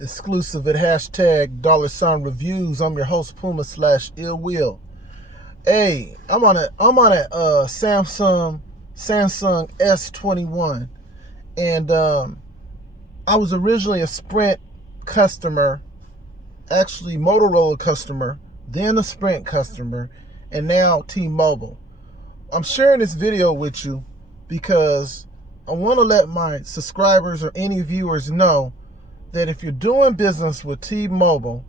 Exclusive at hashtag $reviews. I'm your host Puma /Ill Will. Hey, I'm on a Samsung S21, and I was originally a Sprint customer, actually Motorola customer, then a Sprint customer, and now T-Mobile. I'm sharing this video with you because I want to let my subscribers or any viewers know that if you're doing business with T-Mobile,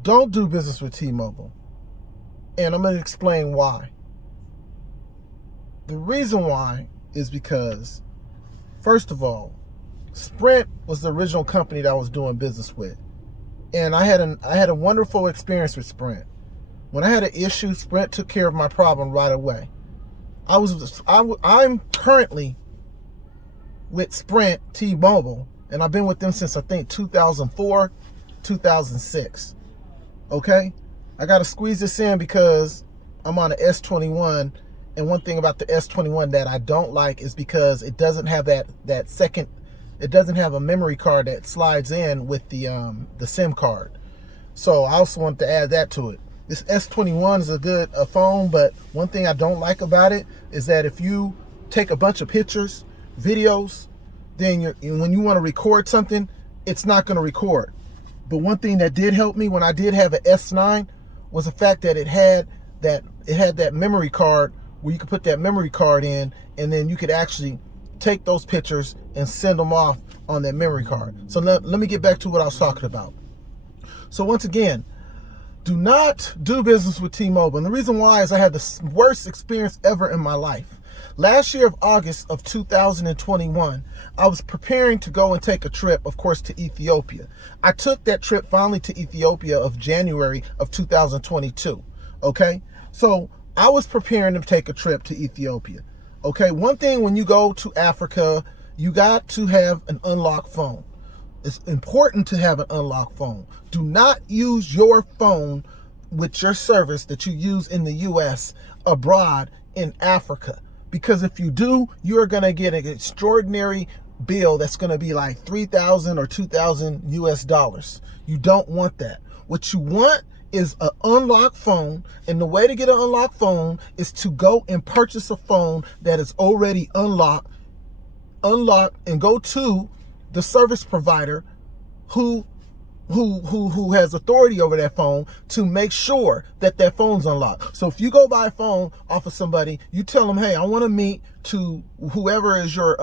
don't do business with T-Mobile. And I'm going to explain why. The reason why is because, first of all, Sprint was the original company that I was doing business with. And I had a wonderful experience with Sprint. When I had an issue, Sprint took care of my problem right away. I'm currently with Sprint T-Mobile, and I've been with them since I think 2004, 2006. Okay? I got to squeeze this in because I'm on the S21, and one thing about the S21 that I don't like is because it doesn't have that second, it doesn't have a memory card that slides in with the SIM card. So I also want to add that to it. This S21 is a good phone, but one thing I don't like about it is that if you take a bunch of pictures, videos, then when you want to record something, it's not going to record. But one thing that did help me when I did have an S9 was the fact that it had that memory card where you could put that memory card in, and then you could actually take those pictures and send them off on that memory card. So let me get back to what I was talking about. So once again, do not do business with T-Mobile. And the reason why is I had the worst experience ever in my life. Last year of August of 2021, I was preparing to go and take a trip, of course, to Ethiopia. I took that trip finally to Ethiopia of January of 2022. Okay? So I was preparing to take a trip to Ethiopia. Okay? One thing when you go to Africa, you got to have an unlocked phone. It's important to have an unlocked phone. Do not use your phone with your service that you use in the US abroad in Africa. Because if you do, you're going to get an extraordinary bill that's going to be like $3,000 or $2,000 US. You don't want that. What you want is an unlocked phone, and the way to get an unlocked phone is to go and purchase a phone that is already unlocked, and go to the service provider who has authority over that phone to make sure that that phone's unlocked. So if you go buy a phone off of somebody, you tell them, hey, I want to meet to whoever is your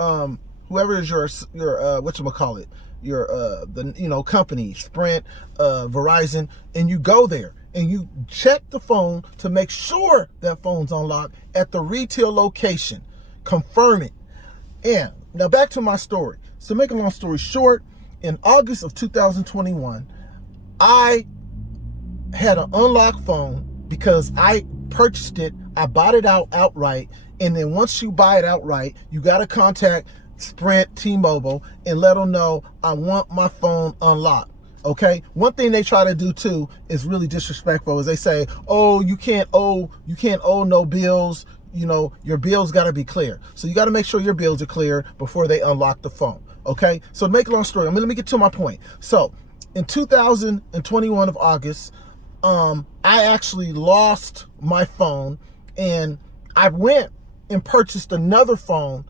whatchamacallit, your the company, Sprint, Verizon, and you go there and you check the phone to make sure that phone's unlocked at the retail location. Confirm it. And now back to my story. So make a long story short, in August of 2021, I had an unlocked phone because I purchased it. I bought it outright. And then once you buy it outright, you got to contact Sprint T-Mobile and let them know I want my phone unlocked. Okay? One thing they try to do too is really disrespectful is they say, oh, you can't owe no bills. Your bills got to be clear. So you got to make sure your bills are clear before they unlock the phone. Okay, so to make a long story, let me get to my point. So in 2021 of August, I actually lost my phone, and I went and purchased another phone,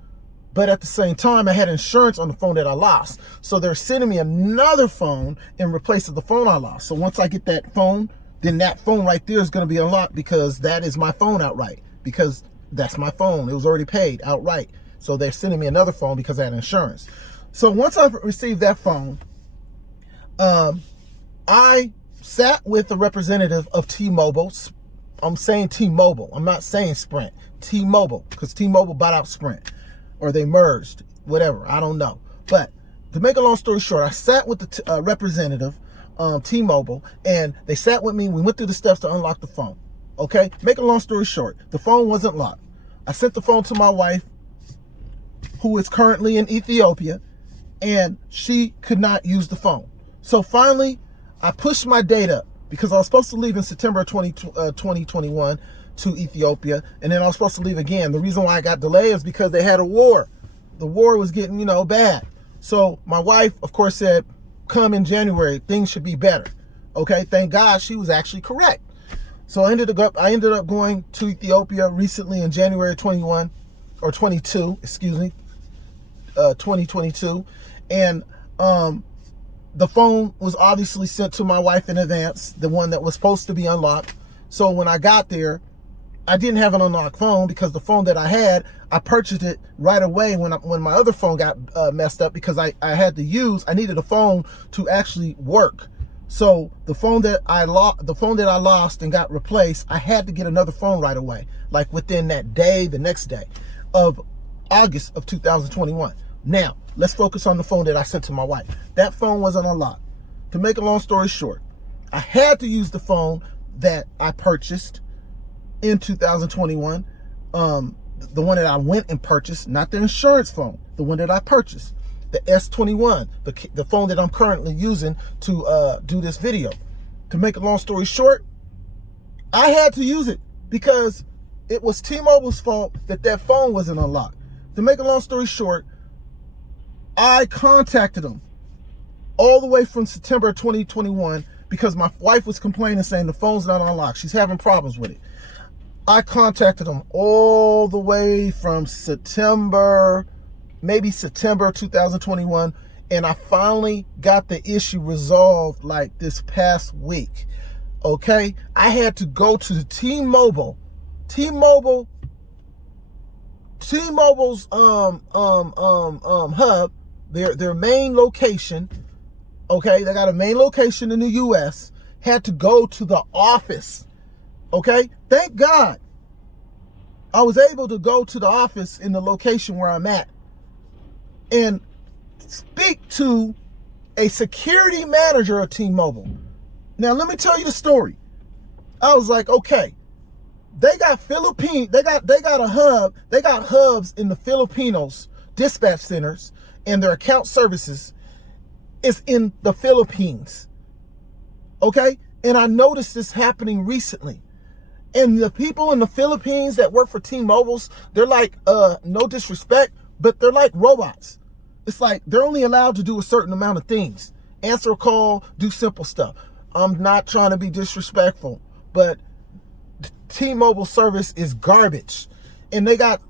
but at the same time, I had insurance on the phone that I lost. So they're sending me another phone in replace of the phone I lost. So once I get that phone, then that phone right there is going to be unlocked because that is my phone outright, because that's my phone. It was already paid outright. So they're sending me another phone because I had insurance. So once I received that phone, I sat with the representative of T-Mobile. I'm saying T-Mobile. I'm not saying Sprint. T-Mobile, because T-Mobile bought out Sprint, or they merged, whatever. I don't know. But to make a long story short, I sat with the representative, T-Mobile, and they sat with me. We went through the steps to unlock the phone. Okay? Make a long story short, the phone wasn't locked. I sent the phone to my wife, who is currently in Ethiopia, and she could not use the phone. So finally, I pushed my date up because I was supposed to leave in September 2021 to Ethiopia, and then I was supposed to leave again. The reason why I got delayed is because they had a war. the war was getting, you know, bad. So my wife, of course, said, come in January, things should be better. Okay, thank God she was actually correct. So I ended up going to Ethiopia recently in January 21 or 22, excuse me, 2022. And the phone was obviously sent to my wife in advance, the one that was supposed to be unlocked. So when I got there, I didn't have an unlocked phone because the phone that I had, I purchased it right away when my other phone got messed up, because I needed a phone to actually work. So the phone that I lost and got replaced, I had to get another phone right away, like within that day, the next day of August of 2021. Now, let's focus on the phone that I sent to my wife. That phone wasn't unlocked. To make a long story short, I had to use the phone that I purchased in 2021, the one that I went and purchased, not the insurance phone, the one that I purchased, the S21, the phone that I'm currently using to do this video. To make a long story short, I had to use it because it was T-Mobile's fault that phone wasn't unlocked. To make a long story short, I contacted them all the way from September 2021 because my wife was complaining, saying the phone's not unlocked. She's having problems with it. I contacted them all the way from September 2021, and I finally got the issue resolved like this past week. Okay, I had to go to the T-Mobile's hub, their main location. Okay, they got a main location in the US. Had to go to the office. Okay, thank God I was able to go to the office in the location where I'm at and speak to a security manager of T-Mobile. Now, let me tell you the story. I was like, okay, they got a hub. They got hubs in the Filipinos, dispatch centers, and their account services is in the Philippines. Okay, and I noticed this happening recently. And the people in the Philippines that work for T-Mobile's, they're like, no disrespect, but they're like robots. It's like they're only allowed to do a certain amount of things. Answer a call, do simple stuff. I'm not trying to be disrespectful, but T-Mobile service is garbage. And they got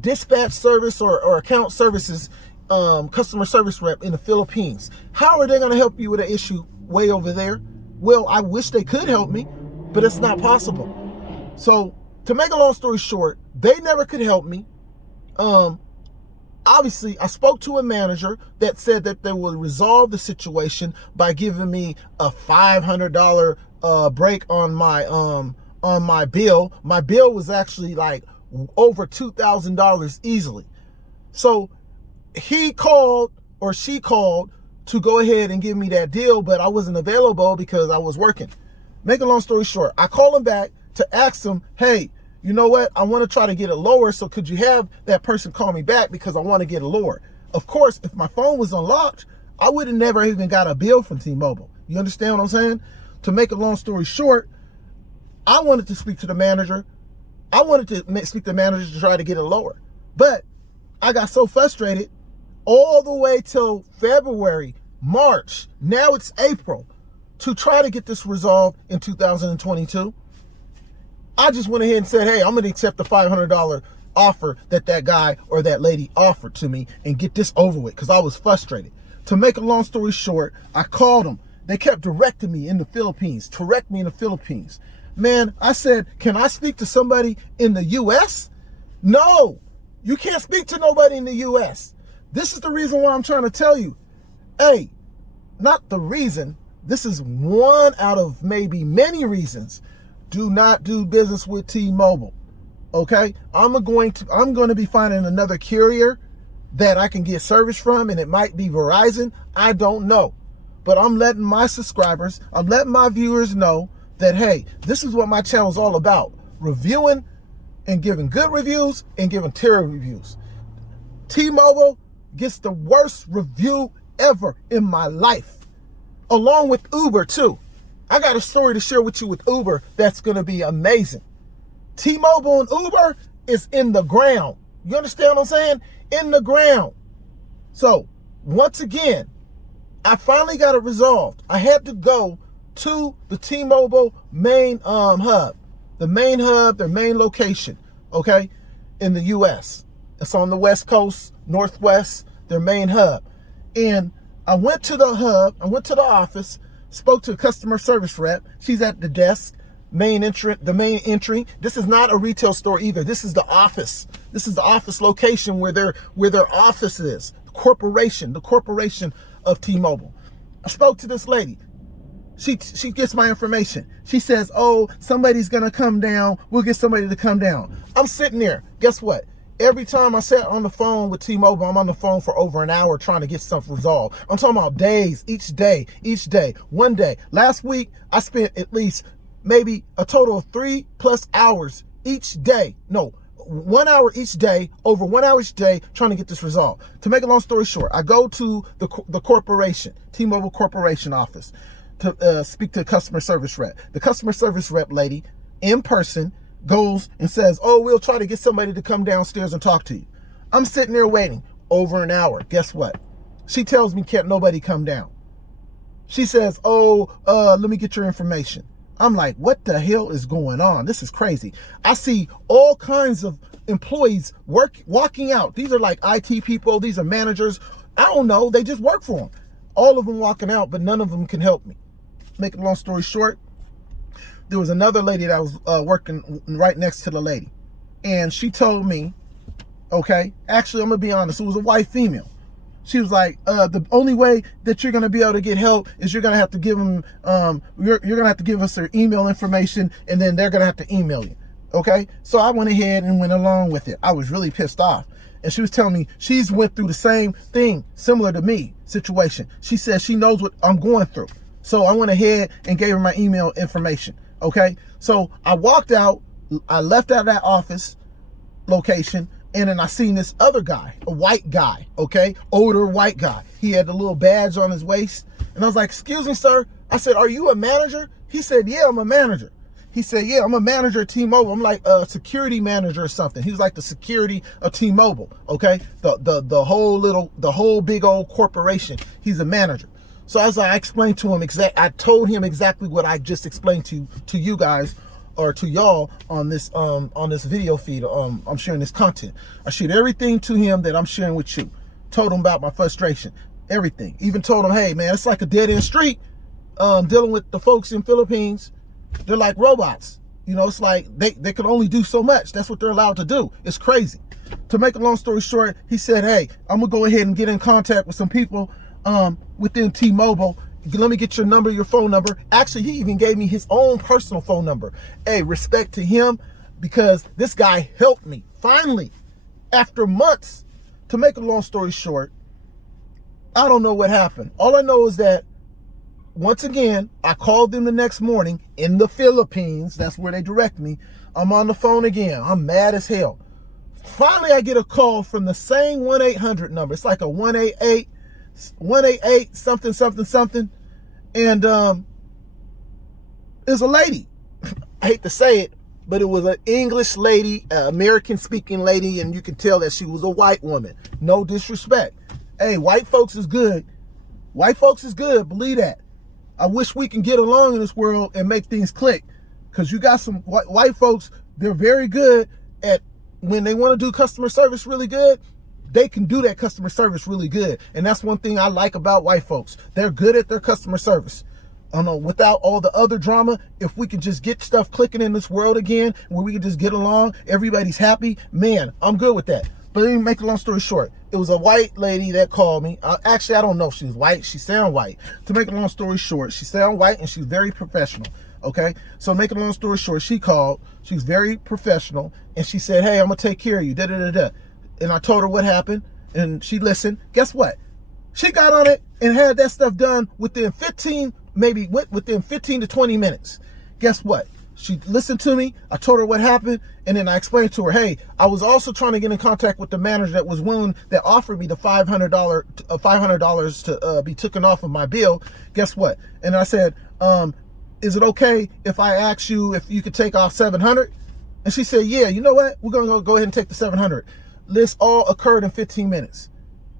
dispatch service or account services, customer service rep in the Philippines. How are they going to help you with an issue way over there? Well, I wish they could help me, but it's not possible. So to make a long story short, they never could help me. Obviously, I spoke to a manager that said that they will resolve the situation by giving me a $500 break on my bill. My bill was actually like over $2,000 easily. So he called or she called to go ahead and give me that deal, but I wasn't available because I was working. Make a long story short, I call him back to ask him, hey, you know what? I want to try to get it lower. So could you have that person call me back because I want to get it lower? Of course, if my phone was unlocked, I would have never even got a bill from T-Mobile. You understand what I'm saying? To make a long story short, I wanted to speak to the manager. I wanted to speak to the manager to try to get it lower. But I got so frustrated all the way till February, March. Now it's April. To try to get this resolved in 2022, I just went ahead and said, hey, I'm going to accept the $500 offer that guy or that lady offered to me and get this over with because I was frustrated. To make a long story short, I called them. They kept directing me in the Philippines, Man, I said, can I speak to somebody in the U.S.? No, you can't speak to nobody in the U.S. This is the reason why I'm trying to tell you. Hey, not the reason. This is one out of maybe many reasons. Do not do business with T-Mobile. Okay? I'm going to be finding another carrier that I can get service from, and it might be Verizon. I don't know. But I'm letting my subscribers, I'm letting my viewers know that, hey, this is what my channel is all about. Reviewing and giving good reviews and giving terrible reviews. T-Mobile gets the worst review ever in my life. Along with Uber too. I got a story to share with you with Uber that's going to be amazing. T-Mobile and Uber is in the ground. You understand what I'm saying? In the ground. So once again, I finally got it resolved. I had to go to the T-Mobile main hub, their main location, okay, in the U.S. It's on the West Coast, Northwest, their main hub. And I went to the hub, I went to the office, spoke to a customer service rep. She's at the desk, the main entry. This is not a retail store either. This is the office. This is the office location where their office is. The corporation of T-Mobile. I spoke to this lady. She gets my information. She says, oh, somebody's gonna come down. We'll get somebody to come down. I'm sitting there. Guess what? Every time I sat on the phone with T-Mobile, I'm on the phone for over an hour trying to get something resolved. I'm talking about days, each day. One day. Last week, I spent at least maybe a total of 3+ hours each day. No, 1 hour each day, over 1 hour each day, trying to get this resolved. To make a long story short, I go to the corporation, T-Mobile Corporation office, to speak to a customer service rep. The customer service rep lady, in person, goes and says, oh, we'll try to get somebody to come downstairs and talk to you. I'm sitting there waiting over an hour. Guess what? She tells me can't nobody come down. She says, oh, let me get your information. I'm like, what the hell is going on? This is crazy. I see all kinds of employees walking out. These are like IT people. These are managers. I don't know. They just work for them. All of them walking out, but none of them can help me. Make a long story short, there was another lady that was working right next to the lady. And she told me, okay, actually, I'm going to be honest. It was a white female. She was like, the only way that you're going to be able to get help is you're going to have to give them, you're going to have to give us their email information, and then they're going to have to email you. Okay. So I went ahead and went along with it. I was really pissed off. And she was telling me she's went through the same thing, similar to me situation. She says she knows what I'm going through. So I went ahead and gave her my email information. Okay. So I walked out, I left out of that office location, and then I seen this other guy, a white guy, okay, older white guy. He had the little badge on his waist. And I was like, excuse me, sir. I said, are you a manager? He said, yeah, I'm a manager. He said, yeah, I'm a manager at T-Mobile. I'm like a security manager or something. He was like the security of T-Mobile, okay? The whole big old corporation. He's a manager. So as I explained to him, I told him exactly what I just explained to you guys, or to y'all on this video feed. I'm sharing this content. I shared everything to him that I'm sharing with you. Told him about my frustration, everything. Even told him, hey man, it's like a dead end street. Dealing with the folks in Philippines, they're like robots. You know, it's like they can only do so much. That's what they're allowed to do. It's crazy. To make a long story short, he said, hey, I'm gonna go ahead and get in contact with some people within T-Mobile. Let me get your number, your phone number. Actually, he even gave me his own personal phone number. Hey, respect to him, because this guy helped me finally after months. To make a long story short, I don't know what happened. All I know is that once again, I called them the next morning in the Philippines. That's where they direct me. I'm on the phone again. I'm mad as hell. Finally, I get a call from the same 1-800 number. It's like a 188 something. And there's a lady. I hate to say it, but it was an English lady, American speaking lady, and you can tell that she was a white woman. No disrespect. Hey, white folks is good. White folks is good. Believe that. I wish we can get along in this world and make things click, because you got some white folks, they're very good at, when they want to do customer service really good, they can do that customer service really good. And that's one thing I like about white folks. They're good at their customer service. I don't know, without all the other drama, if we could just get stuff clicking in this world again, where we can just get along, everybody's happy, man, I'm good with that. But let me make a long story short. It was a white lady that called me. Actually, I don't know if she was white. She sounded white. To make a long story short, she sounded white and she's very professional. Okay? So make a long story short, she called. She's very professional. And she said, hey, I'm going to take care of you. And I told her what happened. And she listened. Guess what? She got on it and had that stuff done within 15 to 20 minutes. Guess what? She listened to me. I told her what happened, and then I explained to her, hey, I was also trying to get in contact with the manager that was willing, that offered me the $500 to be taken off of my bill. Guess what? And I said, is it okay if I ask you if you could take off $700? And she said, yeah, you know what? We're going to go ahead and take the $700. This all occurred in 15 minutes.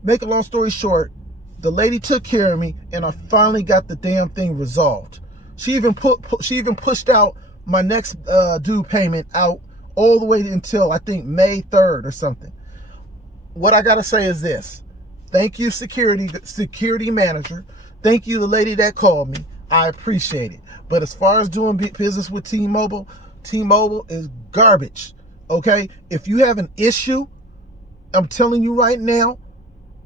Make a long story short, the lady took care of me, and I finally got the damn thing resolved. She even pushed out my next due payment out all the way until I think May 3rd or something. What I gotta say is this: thank you, security manager. Thank you, the lady that called me. I appreciate it. But as far as doing business with T-Mobile, T-Mobile is garbage. Okay, if you have an issue, I'm telling you right now,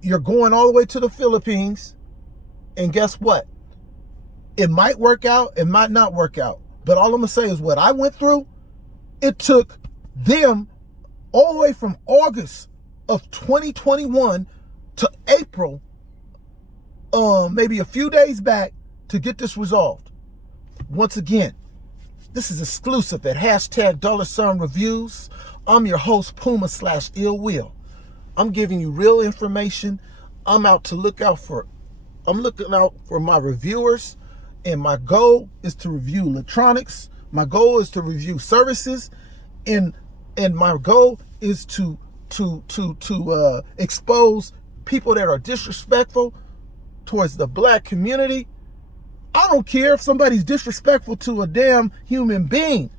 you're going all the way to the Philippines, and guess what? It might work out, it might not work out. But all I'm gonna say is what I went through, it took them all the way from August of 2021 to April, maybe a few days back, to get this resolved. Once again, this is exclusive at #$reviews. I'm your host, Puma/IllWill. I'm giving you real information. I'm looking out for my reviewers, and my goal is to review electronics. My goal is to review services, and my goal is to expose people that are disrespectful towards the black community. I don't care if somebody's disrespectful to a damn human being.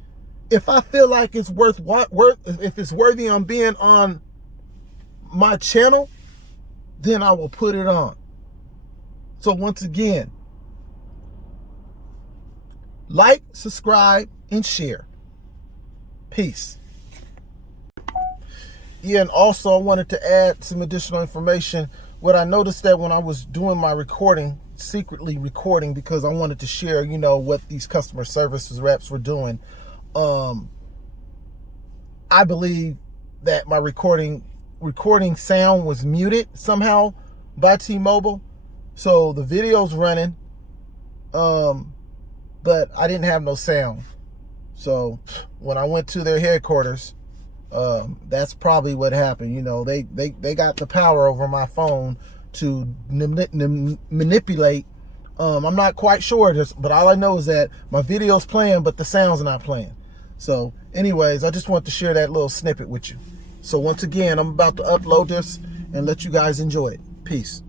If I feel like it's if it's worthy on being on my channel, then I will put it on. So once again, like, subscribe, and share. Peace. Yeah, and also I wanted to add some additional information. What I noticed that when I was doing my recording, secretly recording, because I wanted to share, what these customer services reps were doing. I believe that my recording sound was muted somehow by T-Mobile. So the video's running, but I didn't have no sound. So when I went to their headquarters, that's probably what happened. They got the power over my phone to manipulate. I'm not quite sure this, but all I know is that my video's playing, but the sound's not playing. So anyways, I just want to share that little snippet with you. So once again, I'm about to upload this and let you guys enjoy it. Peace.